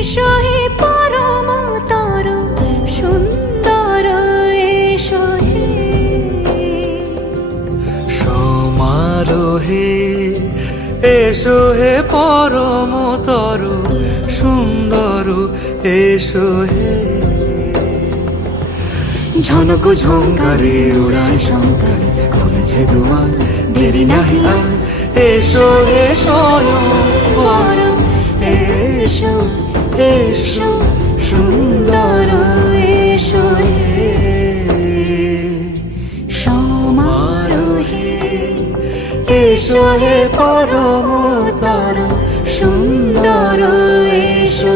এসো হে পরমতর সুন্দর এসো হে সমারোহে এসো হে পরমতর সুন্দর এসো হে ঝনক ঝঙ্কারে উড়ায় শঙ্কার খুলেছে দুয়ার দেরি নাহি আর এসো হে স্বয়ং বর এসো এসো সুন্দর এসো হে সমারোহে এসো হে পরমতর সুন্দর এসো